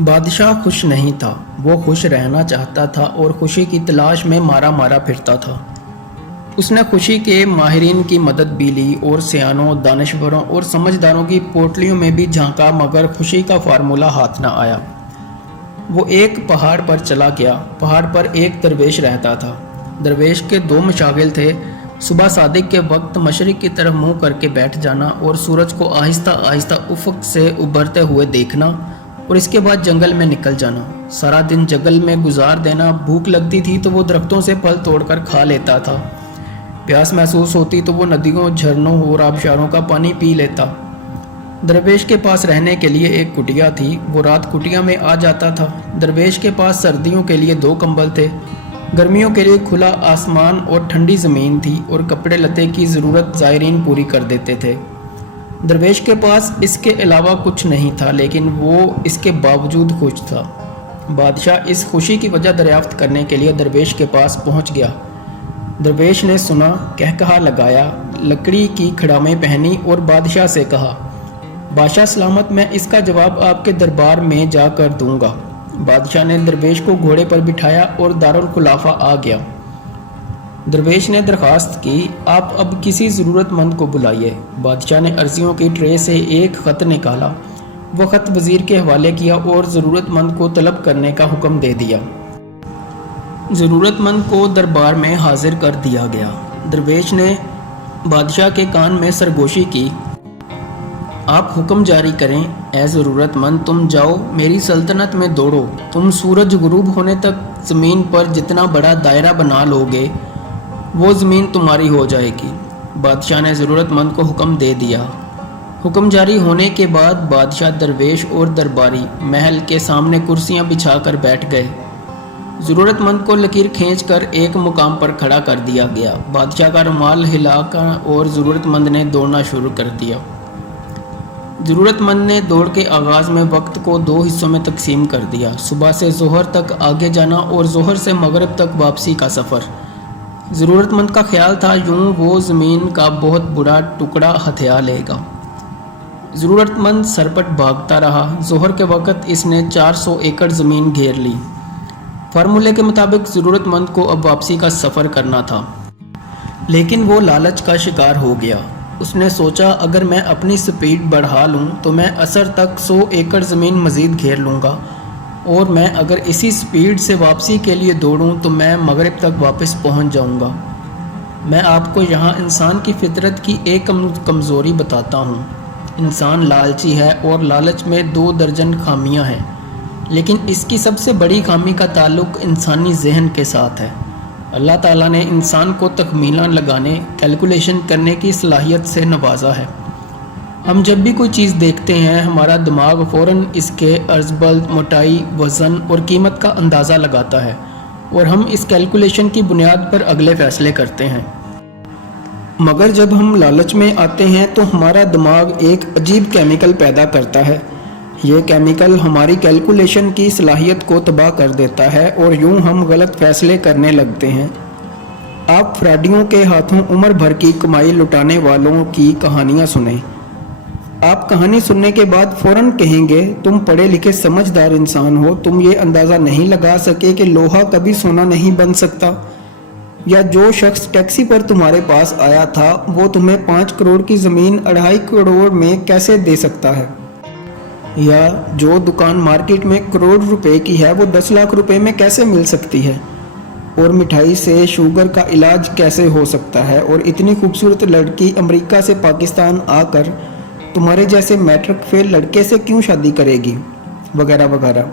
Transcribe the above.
बादशाह खुश नहीं था। वो खुश रहना चाहता था और खुशी की तलाश में मारा मारा फिरता था। उसने खुशी के माहिरीन की मदद भी ली और सयानों, दानिशवरों और समझदारों की पोटलियों में भी झांका, मगर खुशी का फार्मूला हाथ न आया। वो एक पहाड़ पर चला गया। पहाड़ पर एक दरवेश रहता था। दरवेश के दो मशागिल थे। सुबह सादिक के वक्त मशरिक की तरफ मुंह करके बैठ जाना और सूरज को आहिस्ता आहिस्ता उफ़क़ से उभरते हुए देखना, और इसके बाद जंगल में निकल जाना। सारा दिन जंगल में गुजार देना। भूख लगती थी तो वो दरख्तों से फल तोड़कर खा लेता था। प्यास महसूस होती तो वो नदियों, झरनों और आबशारों का पानी पी लेता। दरवेश के पास रहने के लिए एक कुटिया थी। वो रात कुटिया में आ जाता था। दरवेश के पास सर्दियों के लिए 2 कंबल थे। गर्मियों के लिए खुला आसमान और ठंडी ज़मीन थी, और कपड़े लते की ज़रूरत ज़ायरीन पूरी कर देते थे। दरवेश के पास इसके अलावा कुछ नहीं था, लेकिन वो इसके बावजूद खुश था। बादशाह इस खुशी की वजह दरियाफ्त करने के लिए दरवेश के पास पहुंच गया। दरवेश ने सुना, कहकहा लगाया, लकड़ी की खड़ामें पहनी और बादशाह से कहा, बादशाह सलामत, मैं इसका जवाब आपके दरबार में जाकर दूंगा। बादशाह ने दरवेश को घोड़े पर बिठाया और दारुल खुलाफा आ गया। दरवेश ने दरख्वास्त की, आप अब किसी ज़रूरतमंद को बुलाइए। बादशाह ने अर्जियों की ट्रे से एक ख़त निकाला। वह ख़त वज़ीर के हवाले किया और ज़रूरतमंद को तलब करने का हुक्म दे दिया। ज़रूरतमंद को दरबार में हाजिर कर दिया गया। दरवेश ने बादशाह के कान में सरगोशी की, आप हुक्म जारी करें, ए ज़रूरतमंद, तुम जाओ, मेरी सल्तनत में दौड़ो। तुम सूरज गुरूब होने तक ज़मीन पर जितना बड़ा दायरा बना लोगे, वो ज़मीन तुम्हारी हो जाएगी। बादशाह ने ज़रूरतमंद को हुक्म दे दिया। हुक्म जारी होने के बाद बादशाह, दरवेश और दरबारी महल के सामने कुर्सियां बिछाकर बैठ गए। ज़रूरतमंद को लकीर खींचकर एक मुकाम पर खड़ा कर दिया गया। बादशाह का रुमाल हिलाकर और ज़रूरतमंद ने दौड़ना शुरू कर दिया। ज़रूरतमंद ने दौड़ के आगाज़ में वक्त को 2 हिस्सों में तकसीम कर दिया। सुबह से ज़ोहर तक आगे जाना और ज़ोहर से मगरिब तक वापसी का सफ़र। ज़रूरतमंद का ख्याल था यूं वो ज़मीन का बहुत बड़ा टुकड़ा हथिया लेगा। ज़रूरतमंद सरपट भागता रहा। ज़ोहर के वक़्त इसने 400 एकड़ ज़मीन घेर ली। फार्मूले के मुताबिक ज़रूरतमंद को अब वापसी का सफ़र करना था, लेकिन वो लालच का शिकार हो गया। उसने सोचा, अगर मैं अपनी स्पीड बढ़ा लूँ तो मैं असर तक 100 एकड़ ज़मीन मज़ीद घेर लूँगा, और मैं अगर इसी स्पीड से वापसी के लिए दौड़ूं तो मैं मगरिब तक वापस पहुंच जाऊंगा। मैं आपको यहाँ इंसान की फितरत की एक कमज़ोरी बताता हूँ। इंसान लालची है और लालच में 2 दर्जन खामियाँ हैं, लेकिन इसकी सबसे बड़ी खामी का ताल्लुक़ इंसानी जहन के साथ है। अल्लाह ताला ने इंसान को तखमीना लगाने, कैलकुलेशन करने की सलाहियत से नवाजा है। हम जब भी कोई चीज़ देखते हैं, हमारा दिमाग फ़ौरन इसके अर्ज़बल, मोटाई, वज़न और कीमत का अंदाज़ा लगाता है, और हम इस कैलकुलेशन की बुनियाद पर अगले फ़ैसले करते हैं। मगर जब हम लालच में आते हैं तो हमारा दिमाग एक अजीब केमिकल पैदा करता है। ये केमिकल हमारी कैलकुलेशन की सलाहियत को तबाह कर देता है, और यूं हम गलत फ़ैसले करने लगते हैं। आप फ्राडियों के हाथों उम्र भर की कमाई लुटाने वालों की कहानियाँ सुनें। आप कहानी सुनने के बाद फ़ौरन कहेंगे, तुम पढ़े लिखे समझदार इंसान हो, तुम ये अंदाज़ा नहीं लगा सके कि लोहा कभी सोना नहीं बन सकता। या जो शख्स टैक्सी पर तुम्हारे पास आया था, वो तुम्हें 5 करोड़ की ज़मीन 2.5 करोड़ में कैसे दे सकता है। या जो दुकान मार्केट में करोड़ रुपए की है, वो 10 लाख रुपए में कैसे मिल सकती है। और मिठाई से शुगर का इलाज कैसे हो सकता है। और इतनी खूबसूरत लड़की अमेरिका से पाकिस्तान आकर तुम्हारे जैसे मैट्रिक फेल लड़के से क्यों शादी करेगी, वगैरह वगैरह।